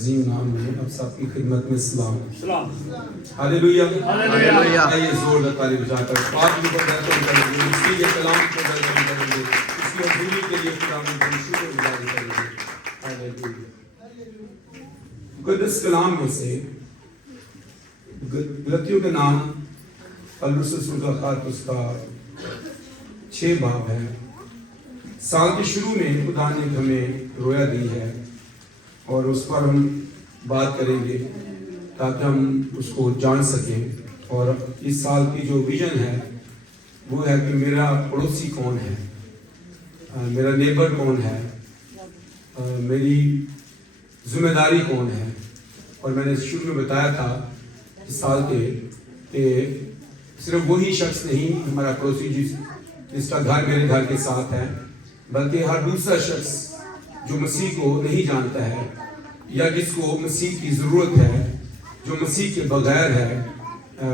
عظیم نام میں اب سب کی خدمت میں سلام. ہاللیلویا. آئیے زور سے تالی بجا کر پاک کی برکتوں کریں گے, اس کے کلام کو برکت کریں گے, اس کی حضوری کے لیے خداوند کی شکر گزاری کریں گے. ہاللیلویا. مقدس کلام میں سے غلطیوں کے نام الرسل کا خط اس کا 6 باب ہے. سال کے شروع میں خدا نے ہمیں رویا دی ہے اور اس پر ہم بات کریں گے تاکہ ہم اس کو جان سکیں. اور اس سال کی جو ویژن ہے وہ ہے کہ میرا پڑوسی کون ہے, میرا نیبر کون ہے, میری ذمہ داری کون ہے. اور میں نے شروع میں بتایا تھا اس سال کے کہ صرف وہی شخص نہیں ہمارا پڑوسی جس کا گھر میرے گھر کے ساتھ ہے, بلکہ ہر دوسرا شخص جو مسیح کو نہیں جانتا ہے یا جس کو مسیح کی ضرورت ہے, جو مسیح کے بغیر ہے,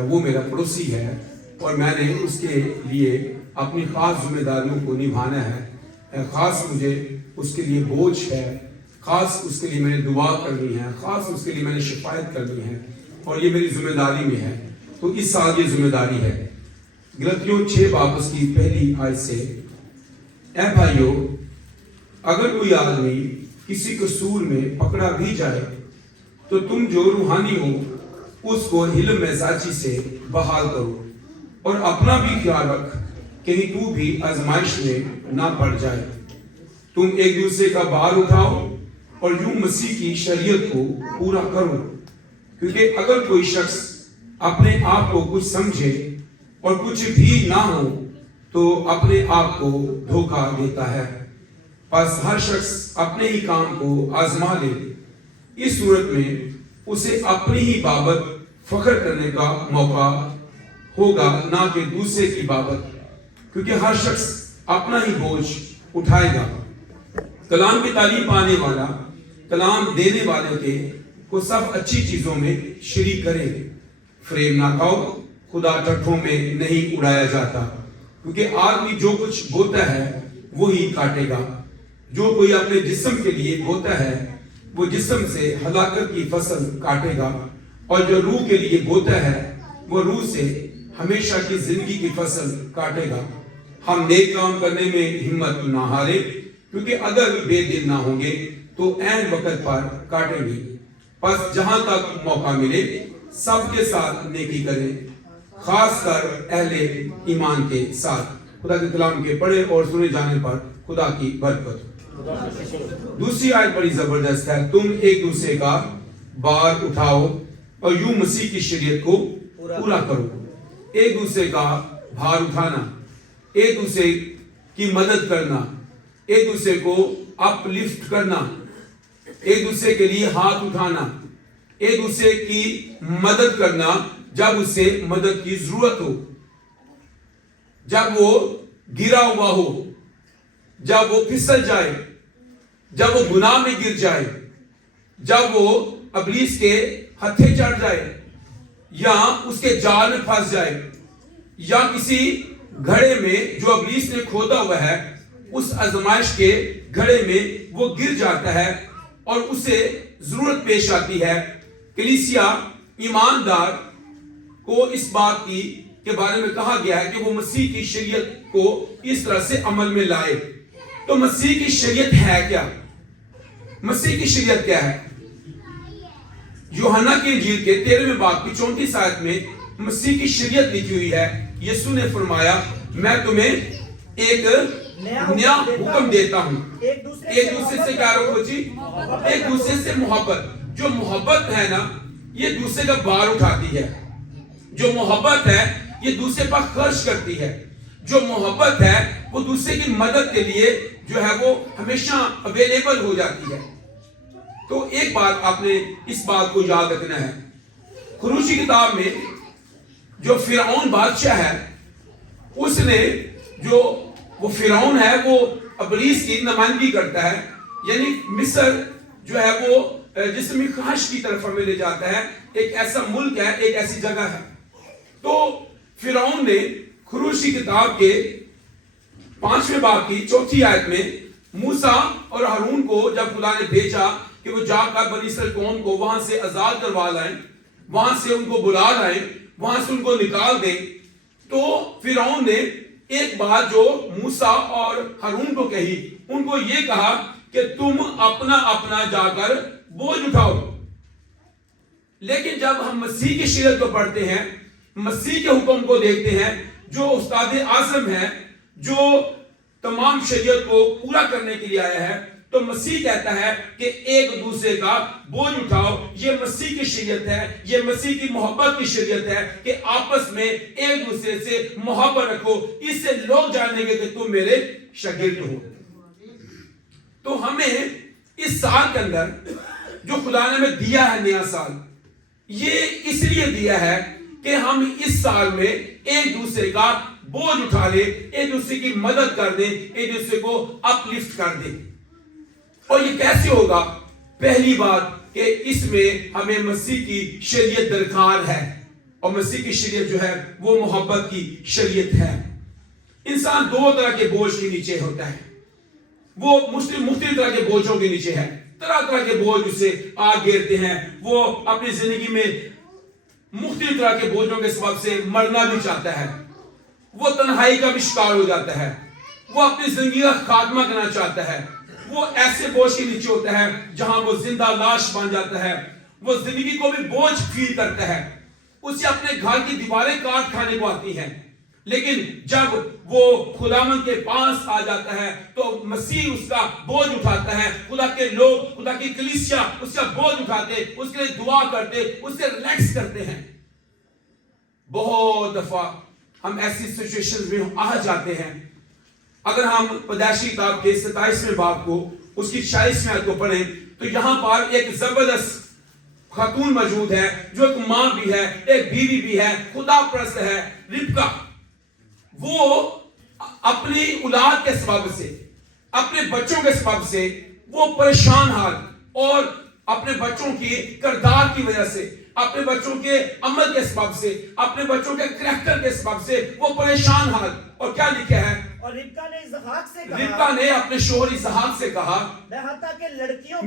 وہ میرا پڑوسی ہے. اور میں نے اس کے لیے اپنی خاص ذمہ داریوں کو نبھانا ہے, خاص مجھے اس کے لیے بوجھ ہے, خاص اس کے لیے میں نے دعا کرنی ہے, خاص اس کے لیے میں نے شفاعت کرنی ہے, اور یہ میری ذمہ داری میں ہے. تو اس سال یہ ذمہ داری ہے. غلطیوں 6 باب اس کی پہلی آیت سے, اے بھائیو اگر کوئی آدمی کسی قصور میں پکڑا بھی جائے تو تم جو روحانی ہو اس کو علم میں سچی سے بحال کرو, اور اپنا بھی خیال رکھ کہیں تو بھی آزمائش میں نہ پڑ جائے. تم ایک دوسرے کا بار اٹھاؤ اور یوں مسیح کی شریعت کو پورا کرو, کیونکہ اگر کوئی شخص اپنے آپ کو کچھ سمجھے اور کچھ بھی نہ ہو تو اپنے آپ کو دھوکہ دیتا ہے. پس ہر شخص اپنے ہی کام کو آزما لے, اس صورت میں اسے اپنی ہی بابت فخر کرنے کا موقع ہوگا نہ کہ دوسرے کی بابت, کیونکہ ہر شخص اپنا ہی بوجھ اٹھائے گا. کلام کی تعلیم پانے والا کلام دینے والے کے کو سب اچھی چیزوں میں شریک کرے. فریب نہ کھاؤ, خدا ٹٹھوں میں نہیں اڑایا جاتا, کیونکہ آدمی جو کچھ بوتا ہے وہی کاٹے گا. جو کوئی اپنے جسم کے لیے بوتا ہے وہ جسم سے ہلاکت کی فصل کاٹے گا, اور جو روح کے لیے بوتا ہے وہ روح سے ہمیشہ کی زندگی کی فصل کاٹے گا. ہم نیک کام کرنے میں ہمت نہ ہارے, کیونکہ اگر بے دل نہ ہوں گے تو عین وقت پر کاٹیں گے. پس جہاں تک موقع ملے سب کے ساتھ نیکی کریں, خاص کر اہل ایمان کے ساتھ. خدا کے کلام کے پڑھے اور سنے جانے پر خدا کی برکت. دوسری آیت بڑی زبردست ہے, تم ایک دوسرے کا بار اٹھاؤ اور یوں مسیح کی شریعت کو پورا کرو. ایک دوسرے کا بھار اٹھانا, ایک دوسرے کی مدد کرنا, ایک دوسرے کو اپ لفٹ کرنا, ایک دوسرے کے لیے ہاتھ اٹھانا, ایک دوسرے کی مدد کرنا جب اسے مدد کی ضرورت ہو, جب وہ گرا ہوا ہو, جب وہ پھسل جائے, جب وہ گناہ میں گر جائے, جب وہ ابلیس کے ہتھے چڑھ جائے, یا اس کے جال میں پھنس جائے, یا کسی گھڑے میں جو ابلیس نے کھودا ہوا ہے اس آزمائش کے گھڑے میں وہ گر جاتا ہے اور اسے ضرورت پیش آتی ہے. کلیسیا ایماندار کو اس بات کی کے بارے میں کہا گیا ہے کہ وہ مسیح کی شریعت کو اس طرح سے عمل میں لائے. تو مسیح کی شریعت ہے کیا؟ مسیح کی شریعت کیا ہے؟ یوحنا کی انجیل کے 13ویں باب کی 34 آیت میں مسیح کی شریعت لکھی ہوئی ہے. یسوع نے فرمایا میں تمہیں ایک نیا حکم دیتا ہوں, ایک دوسرے سے کیا رکھو جی, ایک دوسرے سے محبت. جو محبت ہے نا یہ دوسرے کا بار اٹھاتی ہے, جو محبت ہے یہ دوسرے پر خرچ کرتی ہے, جو محبت ہے وہ دوسرے کی مدد کے لیے جو ہے وہ ہمیشہ اویلیبل ہو جاتی ہے. تو ایک بات آپ نے اس بات کو یاد رکھنا ہے, خروج کی کتاب میں جو فرعون بادشاہ ہے اس نے جو وہ فرعون ہے وہ ابلیس کی نمائندگی کرتا ہے, یعنی مصر جو ہے وہ جسمی خواہش کی طرف ہمیں لے جاتا ہے, ایک ایسا ملک ہے, ایک ایسی جگہ ہے. تو فرعون نے خروج کی کتاب کے 5ویں باب کی 4تھی آیت میں موسیٰ اور ہارون کو جب خدا نے بھیجا کہ وہ جا کر بنی اسرائیل قوم کو وہاں سے آزاد کروا لائیں, وہاں سے ان کو بلا لائیں, وہاں سے ان کو نکال دیں. تو فرعون نے ایک بات جو موسیٰ اور ہارون کو کہی, ان کو یہ کہا کہ تم اپنا اپنا جا کر بوجھ اٹھاؤ. لیکن جب ہم مسیح کی شریعت کو پڑھتے ہیں, مسیح کے حکم کو دیکھتے ہیں, جو استاد اعظم ہے, جو تمام شریعت کو پورا کرنے کے لیے آیا ہے, تو مسیح کہتا ہے کہ ایک دوسرے کا بوجھ اٹھاؤ. یہ مسیح کی شریعت ہے, یہ مسیح کی محبت کی شریعت ہے کہ آپس میں ایک دوسرے سے محبت رکھو. اس سے لوگ جانیں گے کہ تم میرے شاگرد ہو. تو ہمیں اس سال کے اندر جو خدا نے ہمیں دیا ہے نیا سال, یہ اس لیے دیا ہے کہ ہم اس سال میں ایک دوسرے کا بوجھ اٹھا لیں, ایک دوسرے کی مدد کر دیں, ایک دوسرے کو اپ لفٹ کر دیں. اور یہ کیسے ہوگا؟ پہلی بات کہ اس میں ہمیں مسیح کی شریعت درکار ہے, اور مسیح کی شریعت جو ہے وہ محبت کی شریعت ہے. انسان دو طرح کے بوجھ کے نیچے ہوتا ہے, وہ مختلف طرح کے بوجھوں کے نیچے ہے. طرح طرح کے بوجھ اسے آ گھیرتے ہیں. وہ اپنی زندگی میں مختلف طرح کے بوجھوں کے سبب سے مرنا بھی چاہتا ہے, وہ تنہائی کا بھی شکار ہو جاتا ہے, وہ اپنی زندگی کا خاتمہ کرنا چاہتا ہے. وہ ایسے بوجھ کے نیچے ہوتا ہے جہاں وہ زندہ لاش بن جاتا ہے. وہ زندگی کو بھی بوجھ فیل کرتا ہے, اسے اپنے گھر کی دیواریں کاٹ کھانے کو آتی ہیں. لیکن جب وہ خداوند کے پاس آ جاتا ہے تو مسیح اس کا بوجھ اٹھاتا ہے. خدا کے لوگ, خدا کی کلیسیا اس کا بوجھ اٹھاتے, اس کے لیے دعا کرتے, اس سے ریلیکس کرتے ہیں. بہت دفعہ ہم ایسی سچویشن میں آ جاتے ہیں. اگر ہم پیدائشی کتاب کے 27ویں باب کو اس کی 46ویں آیت کو پڑھیں تو یہاں پر ایک زبردست خاتون موجود ہے جو ایک ماں بھی ہے, ایک بیوی بھی ہے, خدا پرست ہے, ربکا. وہ اپنی اولاد کے سبب سے, اپنے بچوں کے سبب سے وہ پریشان حال, اور اپنے بچوں کی کردار کی وجہ سے, اپنے بچوں کے عمل کے سبب سے, اپنے بچوں کے کریکٹر کے سبب سے وہ پریشان حال. اور کیا لکھا ہے؟ اور ربکا نے اسحاق سے کہا, ربکا نے اپنے شوہر اسحاق سے کہا, میں حتیٰ کہ لڑکیوں کے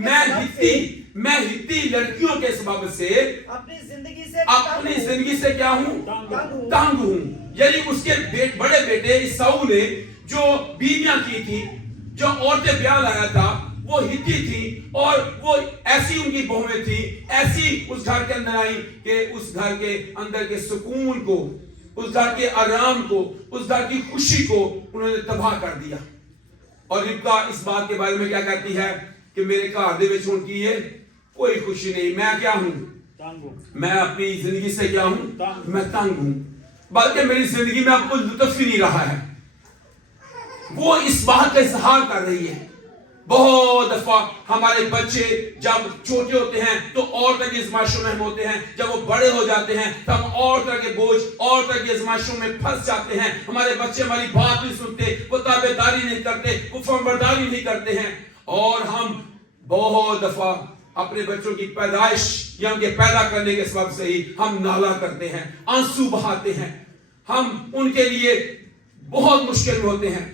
میں ہتی لڑکیوں کے سبب سے اپنی زندگی سے کیا ہوں؟ تنگ ہوں. یعنی اس کے بڑے بیٹے عیساؤ نے جو بیویاں کی تھی, جو عورتیں بیاہ لایا تھا, وہ ہتی تھی, اور وہ ایسی ان کی بہویں تھی, ایسی اس گھر کے اندر آئی کہ اس گھر کے اندر کے سکون کو, اس گھر کے آرام کو, اس گھر کی خوشی کو انہوں نے تباہ کر دیا. اور ربکا اس بات کے بارے میں کیا کہتی ہے کہ میرے گھر دے وچ ہن کی ہے کوئی خوشی نہیں, میں کیا ہوں؟ میں اپنی زندگی سے کیا ہوں؟ میں تنگ ہوں, بلکہ میری زندگی میں اب کوئی لطف ہی نہیں رہا ہے. وہ اس بات کا اظہار کر رہی ہے. بہت دفعہ ہمارے بچے جب چھوٹے ہوتے ہیں تو اور طرح کی آزمائشوں میں ہم ہوتے ہیں, جب وہ بڑے ہو جاتے ہیں تو ہم اور طرح کے بوجھ, اور طرح کی آزمائشوں میں پھنس جاتے ہیں. ہمارے بچے ہماری بات نہیں سنتے, وہ تابعداری نہیں کرتے, وہ فرمانبرداری نہیں کرتے ہیں, اور ہم بہت دفعہ اپنے بچوں کی پیدائش یا ان کے پیدا کرنے کے سبب سے ہی ہم نالا کرتے ہیں, آنسو بہاتے ہیں, ہم ان کے لیے بہت مشکل میں ہوتے ہیں.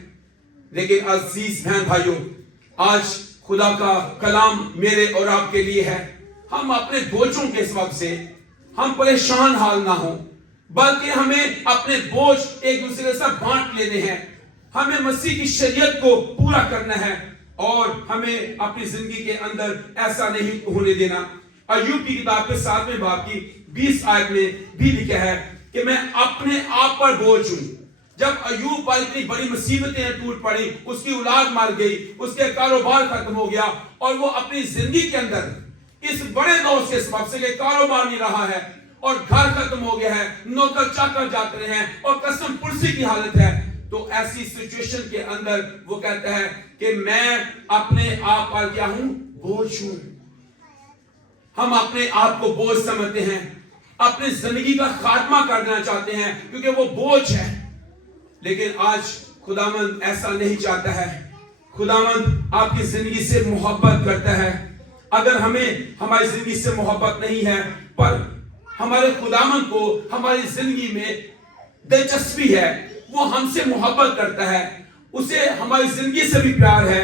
لیکن عزیز بہن بھائیوں, آج خدا کا کلام میرے اور آپ کے لیے ہے. ہم اپنے بوجھوں کے سبب سے ہم پریشان حال نہ ہوں, بلکہ ہمیں اپنے بوجھ ایک دوسرے کے ساتھ بانٹ لینے ہیں. ہمیں مسیح کی شریعت کو پورا کرنا ہے, اور ہمیں اپنی زندگی کے اندر ایسا نہیں ہونے دینا. ایوب کی کتاب کے 7ویں باب کی 20 آیت میں بھی لکھا ہے کہ میں اپنے آپ پر بوجھ ہوں. جب ایوب پر اتنی بڑی مصیبتیں ٹوٹ پڑی, اس کی اولاد مر گئی, اس کے کاروبار ختم ہو گیا, اور وہ اپنی زندگی کے اندر اس بڑے دوست کے سبب سے کہ کاروبار نہیں رہا ہے, اور گھر ختم ہو گیا ہے, نوکر چاکر جاتے رہے ہیں, اور قسم پرسی کی حالت ہے, تو ایسی سچویشن کے اندر وہ کہتا ہے کہ میں اپنے آپ پر کیا ہوں؟ بوجھ ہوں. ہم اپنے آپ کو بوجھ سمجھتے ہیں, اپنی زندگی کا خاتمہ کر دینا چاہتے ہیں کیونکہ وہ بوجھ ہے. لیکن آج خداوند ایسا نہیں چاہتا ہے. خداوند آپ کی زندگی سے محبت کرتا ہے. اگر ہمیں ہماری زندگی سے محبت نہیں ہے, پر ہمارے خداوند کو ہماری زندگی میں دلچسپی ہے, وہ ہم سے محبت کرتا ہے, اسے ہماری زندگی سے بھی پیار ہے,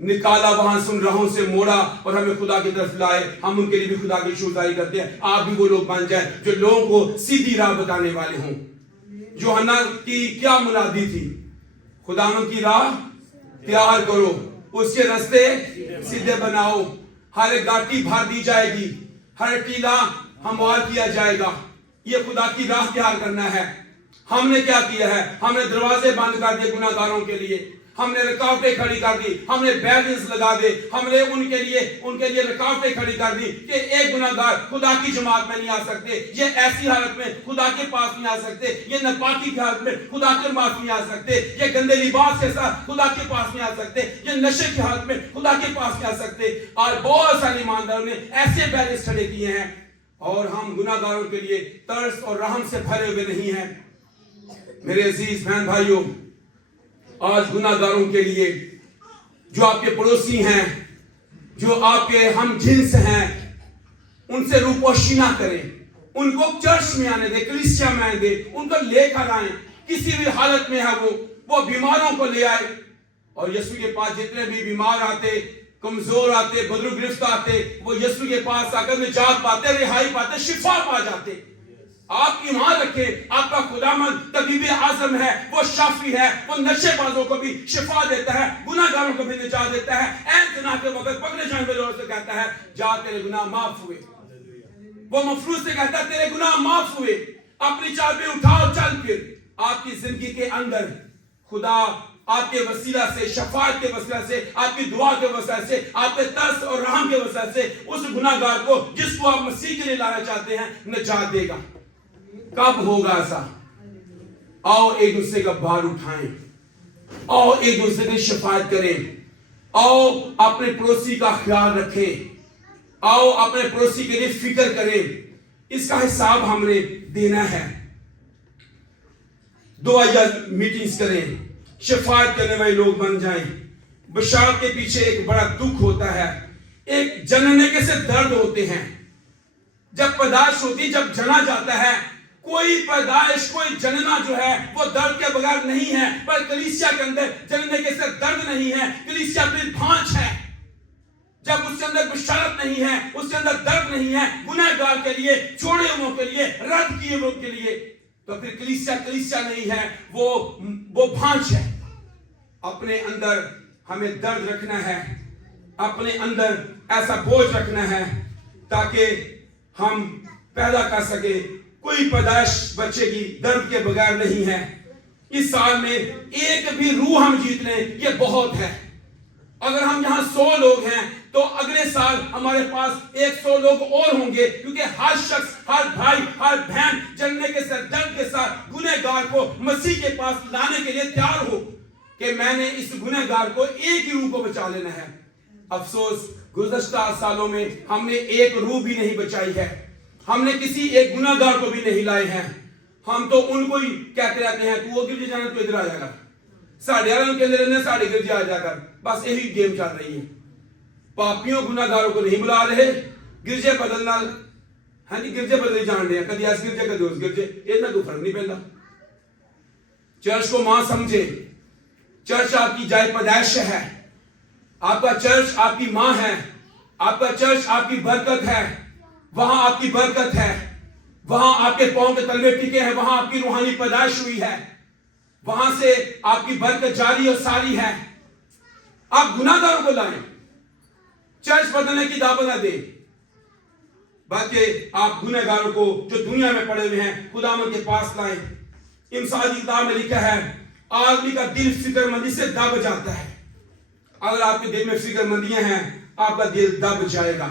نکالا وہاں سے ان راہوں سے موڑا اور ہمیں خدا کی طرف لائے. ہم ان کے لیے بھی خدا کی شکرگزاری کرتے ہیں. آپ بھی وہ لوگ بن جائیں جو لوگوں کو سیدھی راہ بتانے والے ہوں. یوحنا کی کیا منادی تھی؟ خداوند کی راہ تیار کرو, اس کے راستے سیدھے بناؤ. ہر ایک گاٹی بھر دی جائے گی, ہر ٹیلا ہموار کیا جائے گا. یہ خدا کی راہ تیار کرنا ہے. ہم نے کیا کیا ہے؟ ہم نے دروازے بند کر دیے گناہ گاروں کے لیے. ہم نے رکاوٹیں کھڑی کر دی. ہم نے بیرنز لگا دے. ہم نے ان کے لیے رکاوٹیں کھڑی کر دی کہ ایک گناہ گار خدا کی جماعت میں نہیں آ سکتے. یہ ایسی حالت میں خدا کے پاس نہیں آ سکتے. یہ ناپاکی کی حالت میں خدا کے پاس نہیں آ سکتے. یہ گندے لباس کے ساتھ خدا کے پاس نہیں آ سکتے. یہ نشے کی حالت میں خدا کے پاس نہیں آ سکتے. اور بہت سارے ایمانداروں نے ایسے بیرنز کھڑے کیے ہیں. اور ہم گناہ گاروں کے لیے ترس اور رحم سے بھرے ہوئے نہیں ہیں. میرے عزیز بہن بھائیوں, آج گناہ گاروں کے لیے جو آپ کے پڑوسی ہیں, جو آپ کے ہم جنس ہیں, ان سے روپوشی نہ کریں. ان کو چرچ میں آنے دیں, کلیسیا میں آنے دیں, ان کو لے کر آئیں. کسی بھی حالت میں ہے وہ بیماروں کو لے آئے. اور یسوع کے پاس جتنے بھی بیمار آتے, کمزور آتے, بدرو گرفت آتے, وہ یسوع کے پاس آ کر نجات پاتے, رہائی پاتے, شفا پا جاتے. آپ ایمان رکھیں, آپ کا خداوند طبیب اعظم ہے, وہ شافی ہے, وہ نشے بازوں کو بھی شفا دیتا ہے, گناہ گاروں کو بھی نجات دیتا ہے. عین زنا کے وقت پکڑے جانے پہ زور سے کہتا ہے جا تیرے گناہ معاف ہوئے. وہ مفلوج سے کہتا ہے تیرے گناہ معاف ہوئے, اپنی چال پہ اٹھاؤ چل پھر. آپ کی زندگی کے اندر خدا آپ کے وسیلہ سے, شفاعت کے وسیلہ سے, آپ کی دعا کے وسیلہ سے, آپ کے ترس اور رحم کے وسیلہ سے اس گناہ گار کو جس کو آپ مسیح کے لیے لانا چاہتے ہیں نجات دے گا. کب ہوگا ایسا؟ آؤ ایک دوسرے کا بھار اٹھائیں, آؤ ایک دوسرے کی شفاعت کریں, آؤ اپنے پڑوسی کا خیال رکھیں, آؤ اپنے پڑوسی کے لیے فکر کریں. اس کا حساب ہم نے دینا ہے. دعا یا میٹنگز کریں, شفاعت کرنے والے لوگ بن جائیں. بشارت کے پیچھے ایک بڑا دکھ ہوتا ہے, ایک جننے کے سے درد ہوتے ہیں. جب پیدائش ہوتی, جب جنا جاتا ہے, کوئی پیدائش, کوئی جننا جو ہے وہ درد کے بغیر نہیں ہے. پر کلیسیا کے اندر جننے کے سے درد نہیں ہے. کلیسیا اپنی بھانچ ہے. جب اس کے اندر بشارت نہیں ہے, اس کے اندر درد نہیں ہے گناہ گار کے لیے, چھوڑے ہوئے کے لیے, رد کیے ہوئے کے لیے, تو پھر کلیسیا نہیں ہے, وہ بھانچ ہے. اپنے اندر ہمیں درد رکھنا ہے, اپنے اندر ایسا بوجھ رکھنا ہے تاکہ ہم پیدا کر سکے. کوئی پیدائش بچے کی درد کے بغیر نہیں ہے. اس سال میں ایک بھی روح ہم جیت لیں, یہ بہت ہے. اگر ہم یہاں 100 لوگ ہیں تو اگلے سال ہمارے پاس 100 لوگ اور ہوں گے, کیونکہ ہر شخص, ہر بھائی, ہر بہن جننے کے ساتھ, درد کے ساتھ گناہ گار کو مسیح کے پاس لانے کے لیے تیار ہو کہ میں نے اس گناہ گار کو ایک ہی روح کو بچا لینا ہے. افسوس گزشتہ سالوں میں ہم نے ایک روح بھی نہیں بچائی ہے. ہم نے کسی ایک گناہ گار کو بھی نہیں لائے ہیں. ہم تو ان کو ہی کہتے رہتے ہیں تو وہ گرجے جانا تو ادھر آ جائے گا, ساڑھے آرام کے اندر ساڑھے گرجے آ جا کر, بس یہی گیم چل رہی ہے. پاپیوں گناہ گاروں کو نہیں بلا رہے, گرجے بدلنا, ہاں جی گرجے بدل جان رہے ہیں, کدی اس گرجے کدی اس گرجے, یہ میں کوئی فرق نہیں پہنتا. چرچ کو ماں سمجھے. چرچ آپ کی جائے پیدائش ہے, آپ کا چرچ آپ کی ماں ہے, آپ کا چرچ آپ کی برکت ہے. وہاں آپ کی برکت ہے, وہاں آپ کے پاؤں کے تلوے ٹکے ہیں, وہاں آپ کی روحانی پیدائش ہوئی ہے, وہاں سے آپ کی برکت جاری اور ساری ہے. آپ گناہ گاروں کو لائیں, چرچ بدلنے کی دعوت نہ دیں, بلکہ آپ گناہ گاروں کو جو دنیا میں پڑے ہوئے ہیں خداوند کے پاس لائیں. امثال کی کتاب میں لکھا ہے آدمی کا دل فکر مندی سے دب جاتا ہے. اگر آپ کے دل میں فکر مندیاں ہیں, آپ کا دل دب جائے گا.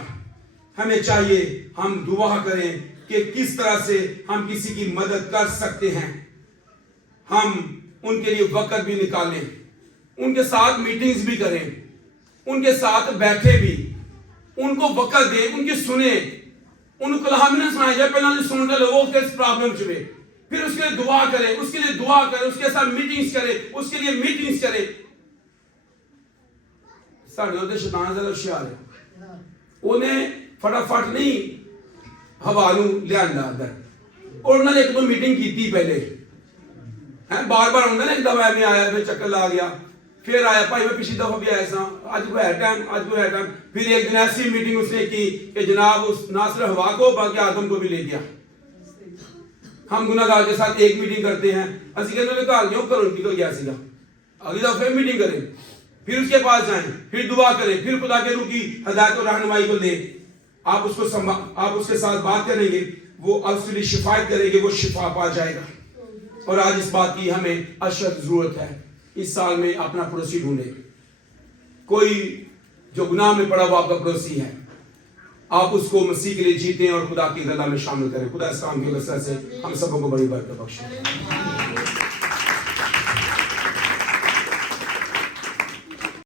ہمیں چاہیے ہم دعا کریں کہ کس طرح سے ہم کسی کی مدد کر سکتے ہیں. ہم ان کے لیے وقت بھی نکالیں, ان کے ساتھ میٹنگز بھی کریں, ان کے ساتھ بیٹھے بھی, ان کو وقت دیں, ان کی سنیں. ان کو کلام نہ سنائے جائے, پہلے سن لے وہ کس پرابلم چوے, پھر اس کے لیے دعا کریں, اس کے لیے دعا کریں, اس کے ساتھ میٹنگز کریں, اس کے لیے میٹنگز کریں. ساڑھے ہوتے شیطان زیادہ ہوشیار ہے, انہیں فٹافٹ نہیں حوالوں لے آندا اندر. اور انہوں نے ایک دو میٹنگ کی تھی پہلے, بار بار ہوتا نا, ایک دفعہ میں آیا, پھر چکر لا گیا, پھر آیا بھائی میں پچھلی دفعہ بھی آیا تھا، آج کو ہے ٹائم. پھر ایک دن ایسی میٹنگ اس نے کی کہ جناب اس نہ صرف ہوا کو بلکہ آدم کو بھی لے گیا. ہم گناہ گار کے ساتھ ایک میٹنگ کرتے ہیں، اسی کے اندر کہا کیوں کرو نکل گیا سیدھا. اگلی دفعہ پھر میٹنگ کریں، پھر اس کے پاس جائیں، پھر دعا کریں، پھر خدا کے روح کی ہدایت و رہنمائی کو لیں. آپ اس کے ساتھ بات کریں گے، وہ آپ کے لیے شفاعت کریں گے، وہ شفا پا جائے گا. اور آج اس بات کی ہمیں اشد ضرورت ہے. اس سال میں اپنا پڑوسی ڈھونڈیں. کوئی جو گناہ میں پڑا وہ آپ کا پڑوسی ہے، آپ اس کو مسیح کے لیے جیتیں اور خدا کی رضا میں شامل کریں. خدا اس کام کی وجہ سے ہم سبوں کو بڑی برکت بخشے.